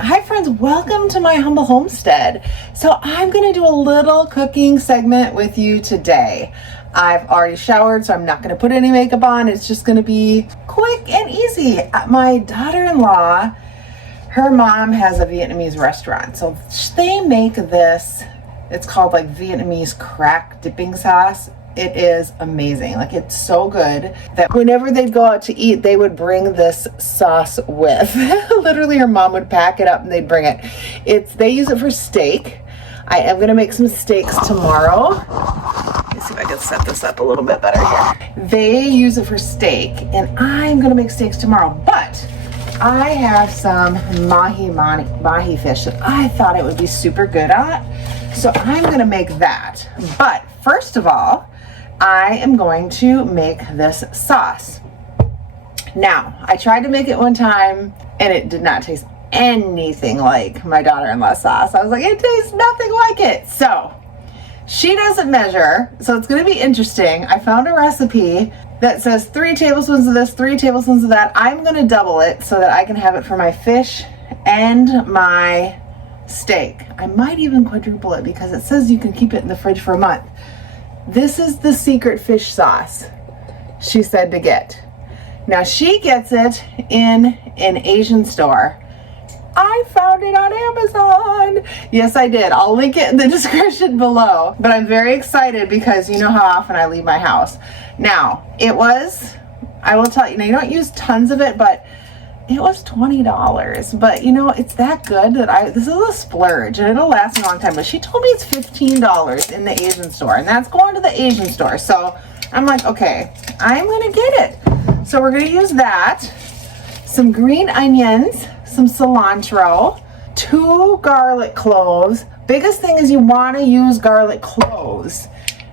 Hi friends, welcome to my humble homestead. So I'm going to do a little cooking segment with you today. I've already showered, so I'm not going to put any makeup on. It's just going to be quick and easy. My daughter-in-law, her mom has a Vietnamese restaurant. So they make this, it's called like Vietnamese crack dipping sauce. It is amazing. Like, it's so good that whenever they'd go out to eat, they would bring this sauce with. Literally, her mom would pack it up and they'd bring it. They use it for steak. I am gonna make some steaks tomorrow. Let me see if I can set this up a little bit better here. They use it for steak, and I'm gonna make steaks tomorrow, but I have some Mahi Mahi fish that I thought it would be super good at. So I'm gonna make that. But first of all, I am going to make this sauce. Now, I tried to make it one time and it did not taste anything like my daughter-in-law's sauce. I was like, it tastes nothing like it. So she doesn't measure, so it's going to be interesting. I found a recipe that says 3 tablespoons of this, 3 tablespoons of that. I'm going to double it so that I can have it for my fish and my steak. I might even quadruple it because it says you can keep it in the fridge for a month. This is the secret fish sauce she said to get. Now, she gets it in an Asian store. I found it on Amazon. Yes, I did. I'll link it in the description below. But I'm very excited because you know how often I leave my house. Now, I will tell you, now you don't use tons of it, but it was $20, but you know, it's that good that this is a splurge and it'll last a long time. But she told me it's $15 in the Asian store, and that's going to the Asian store. So I'm like, okay, I'm gonna get it. So we're gonna use that, some green onions, some cilantro, 2 garlic cloves. Biggest thing is you wanna use garlic cloves,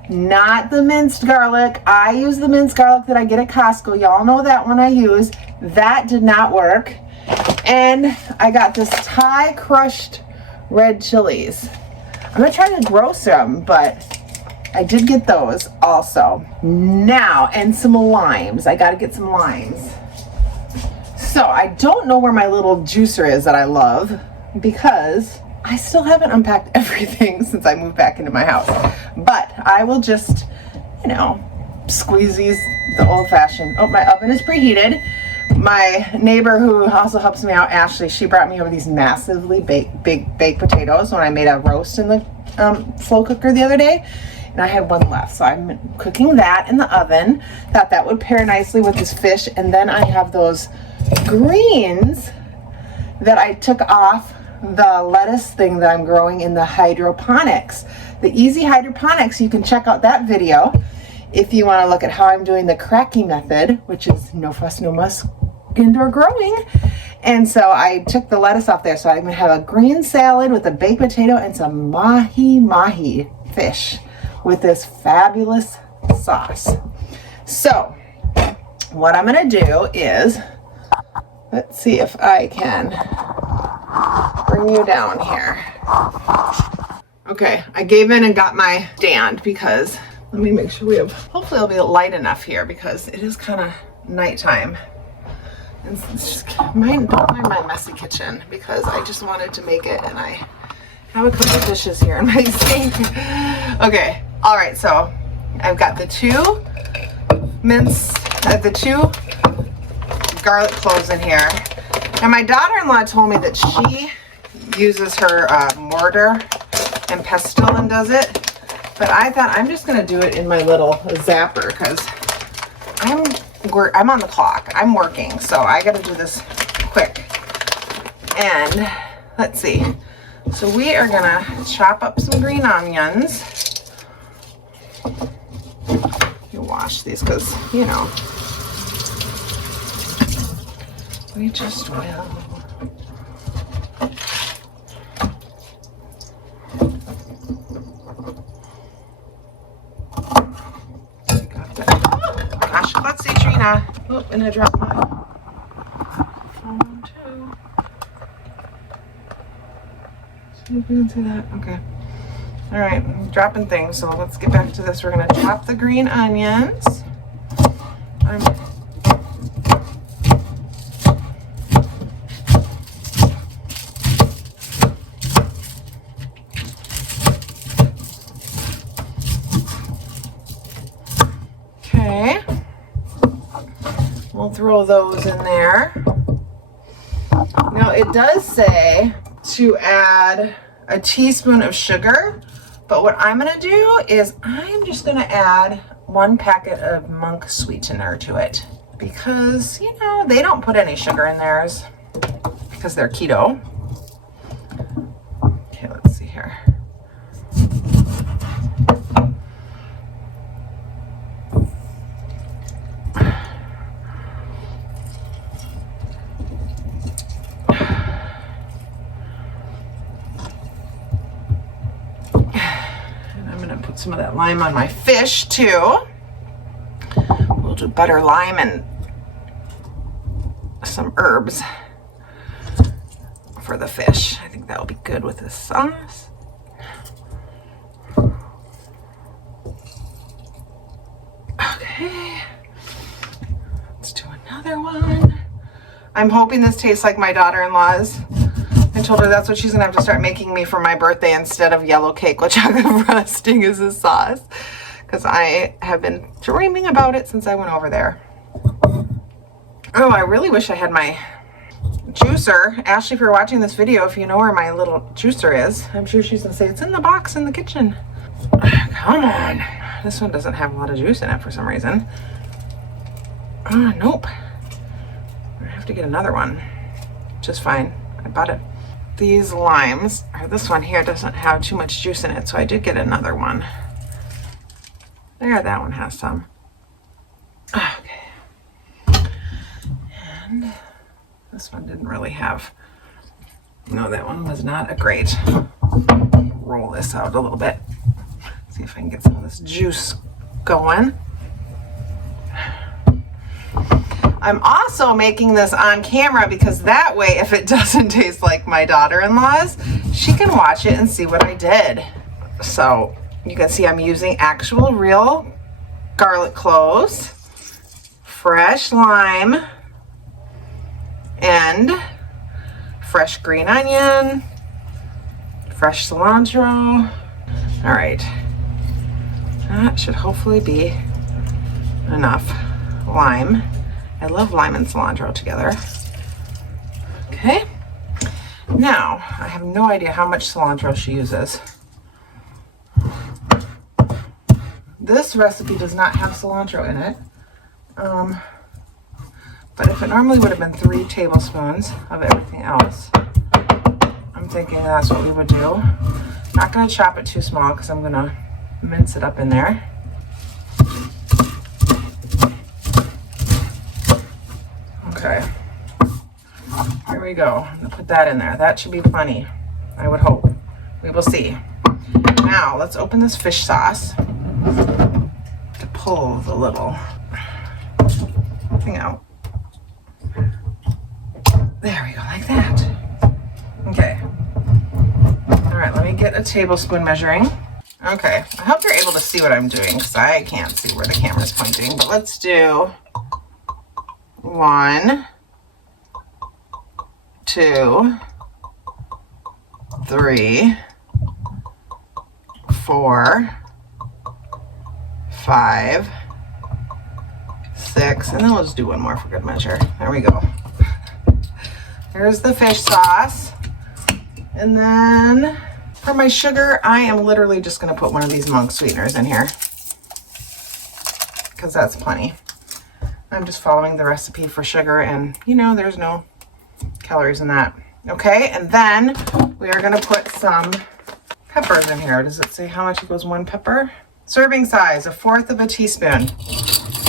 not the minced garlic. I use the minced garlic that I get at Costco. Y'all know that one I use. That did not work. And I got this Thai crushed red chilies. I'm gonna try to grow some, but I did get those also. Now, and some limes. I gotta get some limes. So I don't know where my little juicer is that I love because I still haven't unpacked everything since I moved back into my house. But I will just, you know, squeeze these the old-fashioned. Oh, my oven is preheated. My neighbor who also helps me out, Ashley, she brought me over these massively big baked potatoes when I made a roast in the slow cooker the other day. And I had one left, so I'm cooking that in the oven. Thought that would pair nicely with this fish. And then I have those greens that I took off the lettuce thing that I'm growing in the hydroponics. The easy hydroponics, you can check out that video if you want to look at how I'm doing the cracking method, which is no fuss, no muss, indoor growing. And so I took the lettuce off there. So I'm gonna have a green salad with a baked potato and some Mahi Mahi fish with this fabulous sauce. So what I'm gonna do is, let's see if I can bring you down here. Okay, I gave in and got my stand because, let me make sure hopefully it'll be light enough here because it is kind of nighttime. And it's just, don't mind my messy kitchen because I just wanted to make it and I have a couple of dishes here in my sink. Okay, all right, so I've got the 2 garlic cloves in here. And my daughter-in-law told me that she uses her mortar and pestle and does it. But I thought I'm just gonna do it in my little zapper because I'm on the clock. I'm working, so I gotta do this quick. And let's see. So we are gonna chop up some green onions. You wash these because, you know, we just will. Let's see, Trina. Oh, and I dropped my phone too. So you can see that. Okay. All right, I'm dropping things. So let's get back to this. We're gonna chop the green onions. throw those in there. Now it does say to add a teaspoon of sugar, but what I'm gonna do is I'm just gonna add 1 packet of monk sweetener to it because, you know, they don't put any sugar in theirs because they're keto. Okay, let's see here. Some of that lime on my fish too. We'll do butter, lime, and some herbs for the fish. I think that will be good with this sauce. Okay, let's do another one. I'm hoping this tastes like my daughter-in-law's. I told her that's what she's gonna have to start making me for my birthday instead of yellow cake with chocolate frosting as a sauce, because I have been dreaming about it since I went over there. Oh, I really wish I had my juicer. Ashley, if you're watching this video, if you know where my little juicer is, I'm sure she's gonna say it's in the box in the kitchen. Come on. This one doesn't have a lot of juice in it for some reason. Nope. I have to get another one. Just fine. I bought it. These limes, or this one here doesn't have too much juice in it, so I did get another one. There, that one has some. Okay. And this one didn't really have, no, that one was not a great. Roll this out a little bit. See if I can get some of this juice going. I'm also making this on camera because that way, if it doesn't taste like my daughter-in-law's, she can watch it and see what I did. So you can see I'm using actual real garlic cloves, fresh lime, and fresh green onion, fresh cilantro. All right, that should hopefully be enough lime. I love lime and cilantro together. Okay. Now, I have no idea how much cilantro she uses. This recipe does not have cilantro in it. But if it normally would have been 3 tablespoons of everything else, I'm thinking that's what we would do. Not gonna chop it too small because I'm gonna mince it up in there. Okay, here we go. I'm gonna put that in there. That should be plenty, I would hope. We will see. Now, let's open this fish sauce to pull the little thing out. There we go, like that. Okay. All right, let me get a tablespoon measuring. Okay, I hope you're able to see what I'm doing because I can't see where the camera's pointing, but let's do 1, 2, 3, 4, 5, 6, and then we'll just do one more for good measure. There we go. Here's the fish sauce. And then for my sugar, I am literally just gonna put one of these monk sweeteners in here because that's plenty. I'm just following the recipe for sugar and you know, there's no calories in that. Okay, and then we are gonna put some peppers in here. Does it say how much it goes 1 pepper? Serving size, 1/4 of a teaspoon.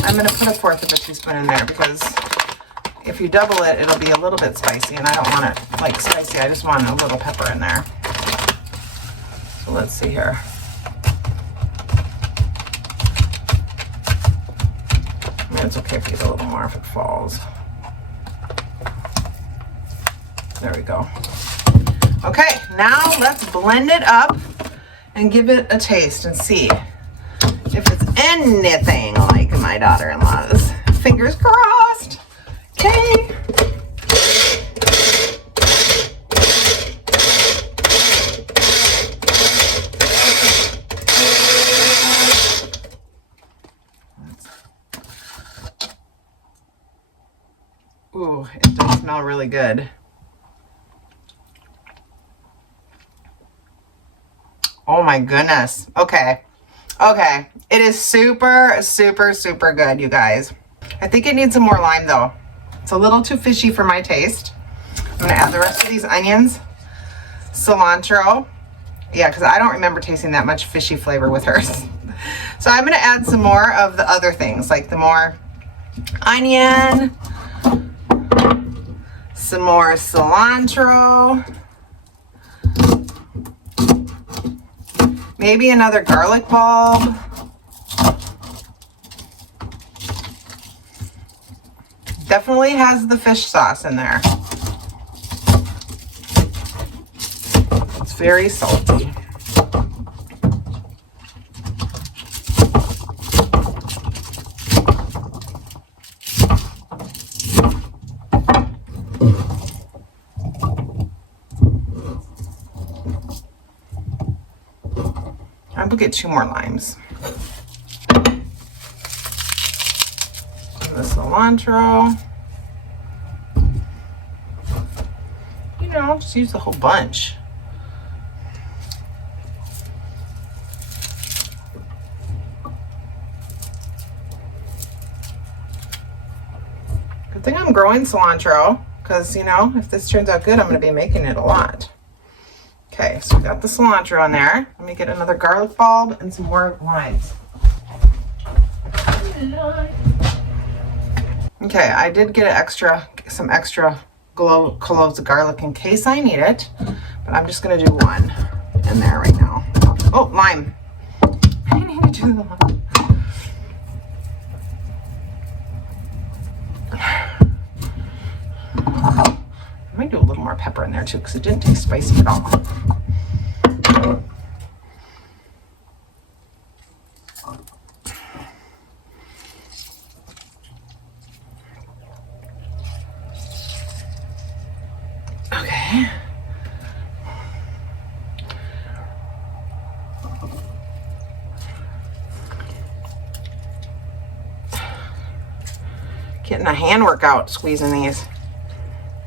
I'm gonna put 1/4 of a teaspoon in there because if you double it, it'll be a little bit spicy and I don't want it like spicy. I just want a little pepper in there. So let's see here. I mean, it's okay if you get a little more if it falls. There we go. Okay, now let's blend it up and give it a taste and see if it's anything like my daughter-in-law's. Fingers crossed. Okay. smell really good. Oh my goodness. Okay. Okay. It is super, super, super good, you guys. I think it needs some more lime though. It's a little too fishy for my taste. I'm gonna add the rest of these onions, cilantro. Yeah, because I don't remember tasting that much fishy flavor with hers. So I'm gonna add some more of the other things, like the more onion, some more cilantro, maybe another garlic bulb. Definitely has the fish sauce in there. It's very salty. I will get 2 more limes. The cilantro. You know, I'll just use the whole bunch. Good thing I'm growing cilantro, because, you know, if this turns out good, I'm going to be making it a lot. Okay, so we got the cilantro in there. Let me get another garlic bulb and some more limes. Okay, I did get some extra cloves of garlic in case I need it, but I'm just gonna do 1 in there right now. Oh, lime. I need to do the lime. I might do a little more pepper in there too, because it didn't taste spicy at all. Okay. Getting a hand workout squeezing these.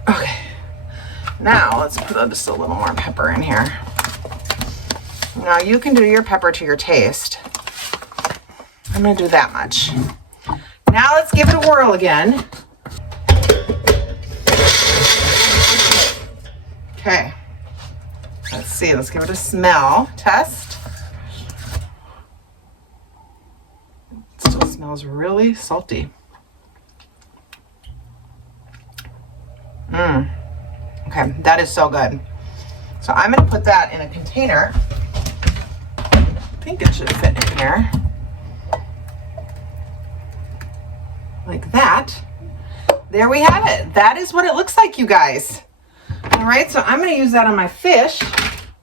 Okay. Now let's put just a little more pepper in here. Now you can do your pepper to your taste. I'm gonna do that much. Now let's give it a whirl again. Okay. Let's see, let's give it a smell test. It still smells really salty. Okay, that is so good. So I'm gonna put that in a container. I think it should fit in here. Like that. There we have it. That is what it looks like, you guys. All right, so I'm gonna use that on my fish,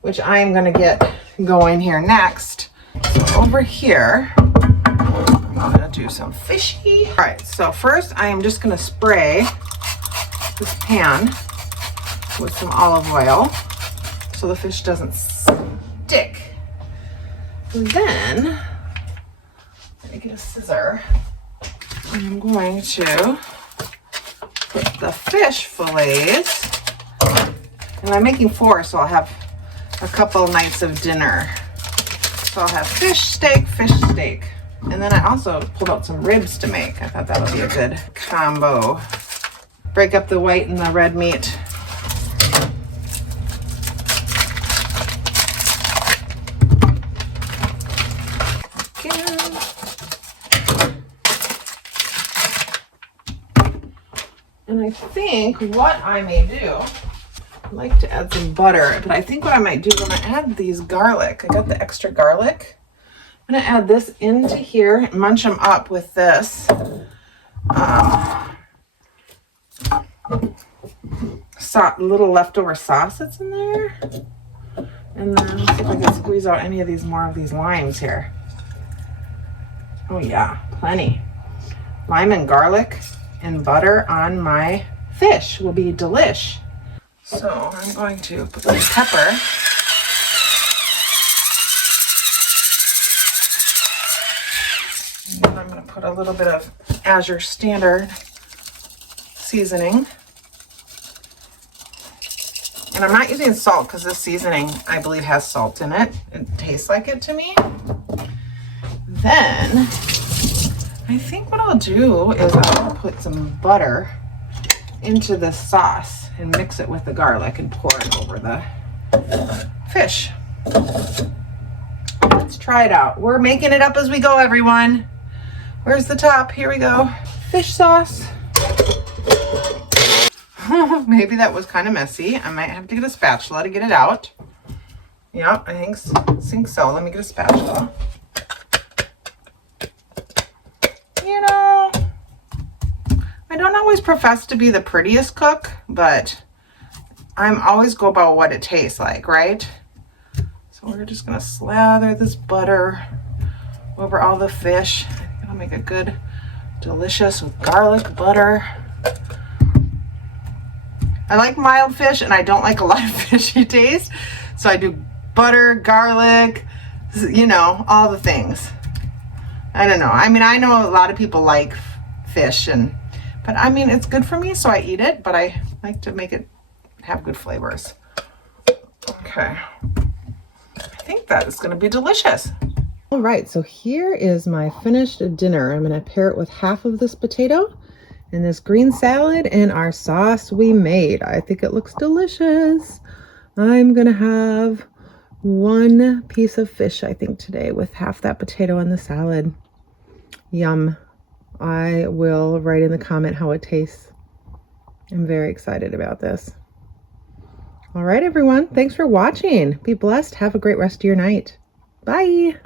which I am gonna get going here next. So over here, I'm gonna do some fishy. All right, so first I am just gonna spray this pan with some olive oil so the fish doesn't stick. And then let me get a scissor. I'm going to put the fish fillets, and I'm making 4, so I'll have a couple nights of dinner. So I'll have fish steak, and then I also pulled out some ribs to make. I thought that would be a good combo. Break up the white and the red meat. And I think what I may do, I like to add some butter, but I think what I might do is I'm gonna add these garlic. I got the extra garlic. I'm gonna add this into here and munch them up with this little leftover sauce that's in there. And then let's see if I can squeeze out any of these more of these limes here. Oh yeah, plenty. Lime and garlic and butter on my fish will be delish. So I'm going to put the pepper. And then I'm going to put a little bit of Azure Standard seasoning. And I'm not using salt because this seasoning, I believe, has salt in it. It tastes like it to me. Then I think what I'll do is I'll put some butter into the sauce and mix it with the garlic and pour it over the fish. Let's try it out. We're making it up as we go, everyone. Where's the top? Here we go. Fish sauce. Maybe that was kind of messy. I might have to get a spatula to get it out. Yep, I think so. Let me get a spatula. You know, I don't always profess to be the prettiest cook, but I'm always go by what it tastes like, right? So we're just gonna slather this butter over all the fish. I think it'll make a good, delicious with garlic butter. I like mild fish and I don't like a lot of fishy taste. So I do butter, garlic, you know, all the things. I don't know. I mean, I know a lot of people like fish but I mean, it's good for me, so I eat it, but I like to make it have good flavors. Okay. I think that is gonna be delicious. All right, so here is my finished dinner. I'm gonna pair it with half of this potato and this green salad and our sauce we made. I think it looks delicious. I'm gonna have one piece of fish, I think, today with half that potato and the salad. Yum. I will write in the comment how it tastes. I'm very excited about this. All right, everyone. Thanks for watching. Be blessed. Have a great rest of your night. Bye.